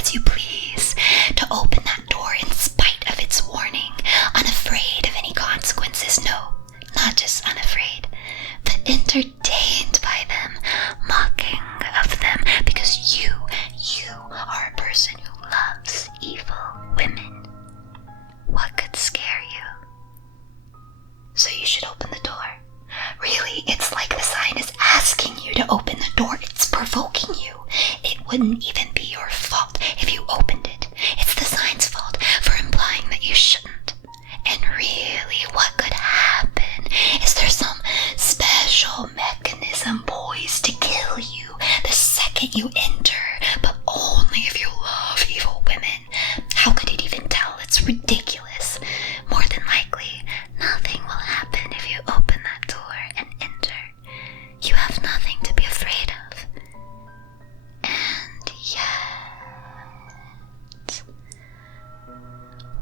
as you please, to open that door in spite of its warning, unafraid of any consequences. No, not just unafraid, but entertained by them, mocking of them, because you are a person who loves evil women. What could scare you? So you should open the door. Really, it's like the sign is asking you to open the door. It's provoking you. It wouldn't even be your fault if you opened it. It's the sign's fault for implying that you shouldn't. And really, what could happen? Is there some special mechanism poised to kill you the second you enter, but only if you love evil women? How could it even tell? It's ridiculous. More than likely, nothing will happen if you open that door and enter. You have nothing to be afraid of. And yet,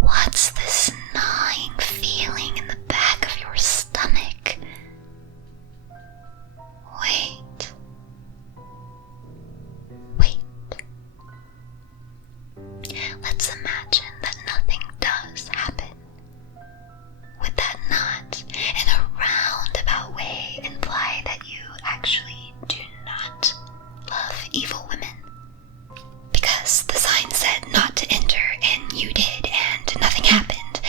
what's this gnawing feeling in the back of your stomach? Wait. Let's imagine that nothing does happen. Would that not, in a roundabout way, imply that you actually do not love evil women? Because the sign said not to enter, and you did, and nothing happened.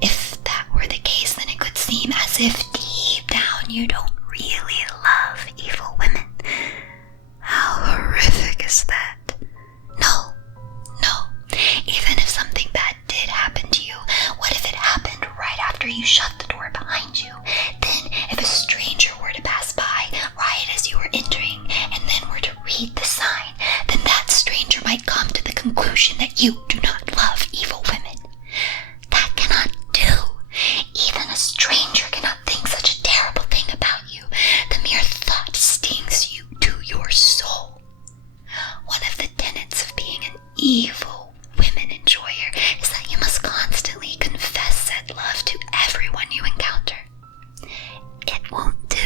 If that were the case, then it could seem as if deep down you don't really love evil women. How horrific is that? No. Even if something bad did happen to you, what if it happened right after you shut the door behind you? Then if a stranger were to pass by right as you were entering and then were to read the sign, then that stranger might come to the conclusion that you do not love evil women. That cannot do. Even a stranger cannot think such a terrible thing about you. The mere thought stings you to your soul. One of the tenets of being an evil women enjoyer is that you must constantly confess said love to everyone you encounter. It won't do.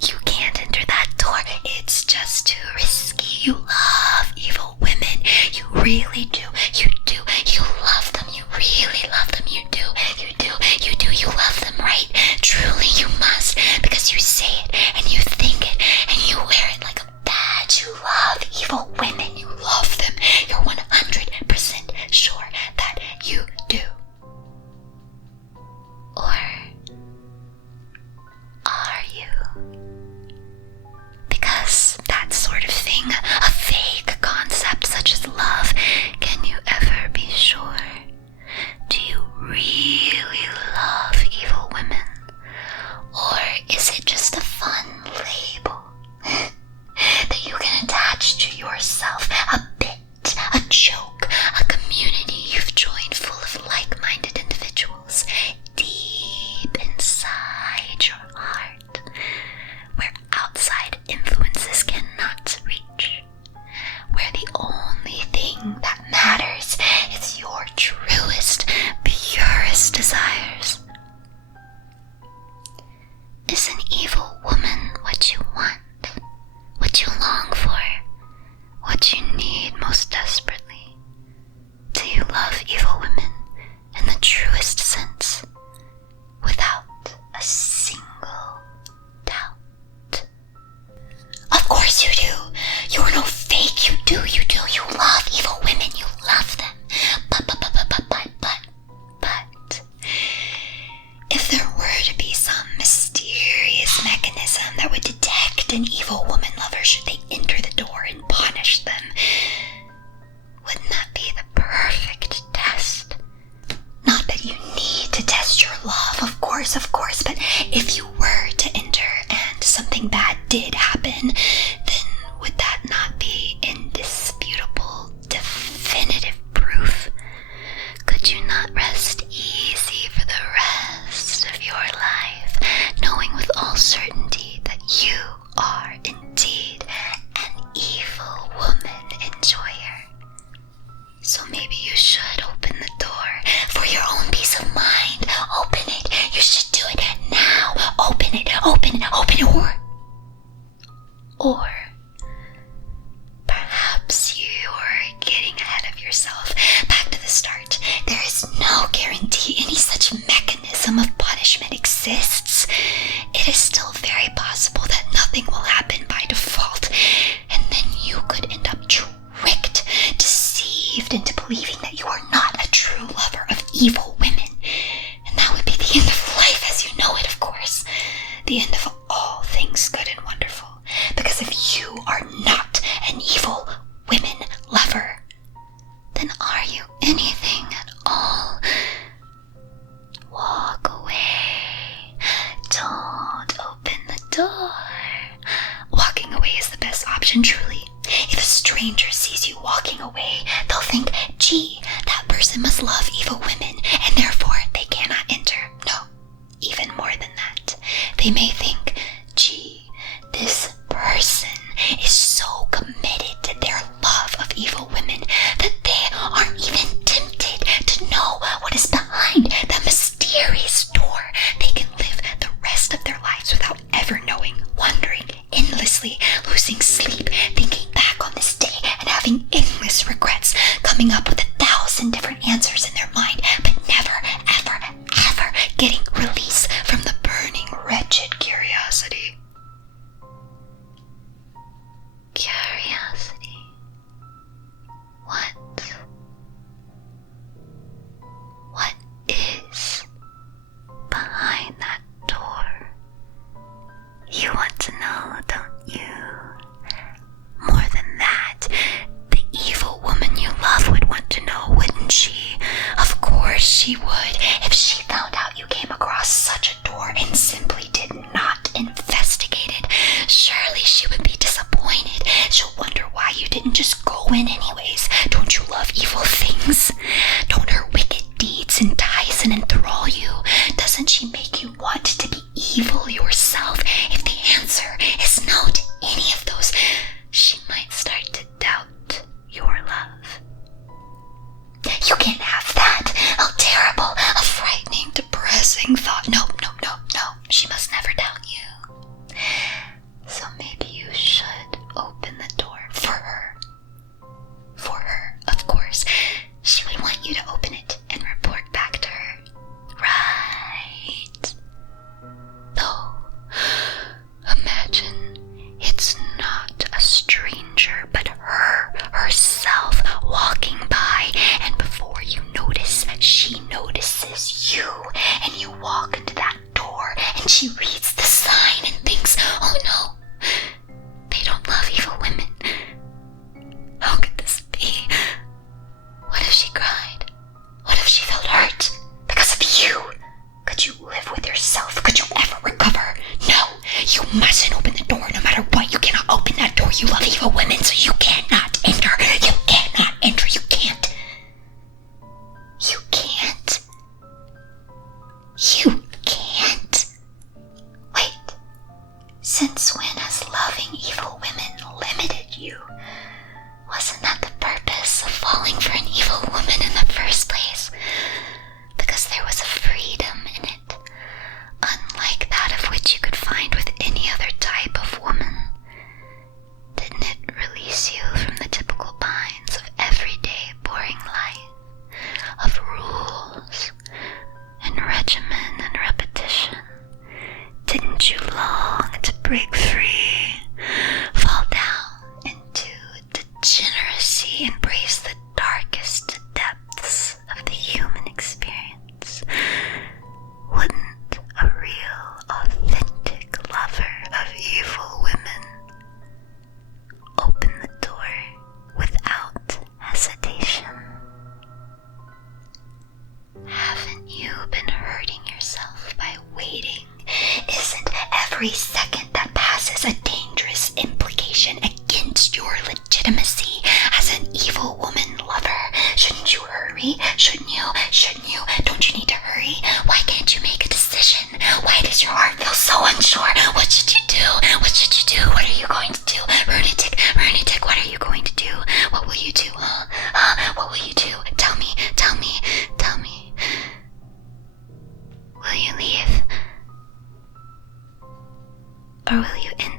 You can't enter that door. It's just too risky. You love evil women. You really do. You do. You love them. You really love them. You do. You do. You do. You love them, right? Truly you must, because you say it and you think it and you wear it like a badge. You love evil women. You love them. You're 100% sure that you do. Or are you? Because that sort of thing, a vague concept such as love, can you ever be sure? Do you really love evil women? Or is it just a fun label that you can attach to yourself, a bit, a joke, a community you've joined full of like-minded individuals deep inside your heart, where outside influences cannot reach, where the only thing that matters is your truest, purest desires? Is an evil woman what you want? What you long for, what you need most desperately? Do you love evil women in the truest sense, without a single doubt? Of course you do. You're no fake. You do. You love evil women. You love them. But, if there were to be some mysterious mechanism that would detect an evil woman lover should they enter the door and punish them, wouldn't that be the perfect test? Not that you need to test your love, of course, but if you were to enter and something bad did happen, then would that not be indisputable, definitive proof? Could you not rest easy for the rest of your life, knowing with all certainty that you are indeed an evil woman enjoyer? So maybe you should open the door for your own peace of mind. Open it. You should do it now. Open it. Or perhaps you're getting nothing will happen by default, and then you could end up tricked, deceived into believing that you are not a true lover of evil women. And that would be the end of life as you know it, of course. The end of all things good and wonderful. Because if you are not an evil women lover, then are you anything at all? Walk away. Don't open the door. Walking away is the best option, truly. If a stranger sees you walking away, they'll think, gee, that person must love evil women, and therefore they cannot enter. No, even more than that. They may think, gee, this person is so committed to their love of evil women that they aren't even tempted to know what is behind that mysterious door. They can live the rest of their lives without ever knowing, wondering endlessly, losing sleep, thinking back on this day and having endless regrets, coming up with 1,000 different answers in their mind, but never, ever, ever getting release from the burning, wretched curiosity. Curiosity. What is behind that door? You want to know, don't you? More than that, the evil woman you love would want to know, wouldn't she? Of course she would, if she found out you came across such a door and simply did not investigate it. Surely she would be disappointed. She'll wonder why you didn't just go in anyways. Don't you love evil things? Don't her wicked deeds entice and enthrall you? Doesn't she make you want to be evil yourself? If the answer is no to any of those, she might start to doubt your love. You can't have that. How terrible, a frightening, depressing thought. No. She must never doubt you. So maybe you should open the door for her. For her, of course. She would want you to open it and report back to her. Right. Though, imagine it's not a stranger, but herself walking by, and before you notice, she notices you, and you walk into that door, and she reads the sign and thinks, oh no, they don't love evil women. How could this be? What if she cried? What if she felt hurt? Because of you? Could you live with yourself? Could you ever recover? No, you mustn't open the door no matter what. You cannot open that door. You love evil women, so you cannot enter. You cannot enter. You can't. You can't. You can't. Wait. Since when has loving evil women limited you? Wasn't that the purpose of falling for an evil woman in the first place? Because there was a freedom in it, unlike that of which you could find with any other type of woman. Didn't it release you from the typical binds of everyday boring life, of rules and regimen and repetition? Didn't you long to break free, fall down into degeneracy, embrace the darkest depths of the human experience? Wouldn't a real, authentic lover of evil women open the door without hesitation? Haven't you been hurting yourself by waiting? Isn't every second that passes a dangerous implication against your legitimacy as an evil woman lover? Shouldn't you hurry? Shouldn't you? Don't you need to hurry? Why can't you make a decision? Why does your heart feel so unsure? What should you do? What should you do? What are you going to do? Runie, what are you going to do? What will you do? What will you do? Tell me. Will you leave? Or will you enter?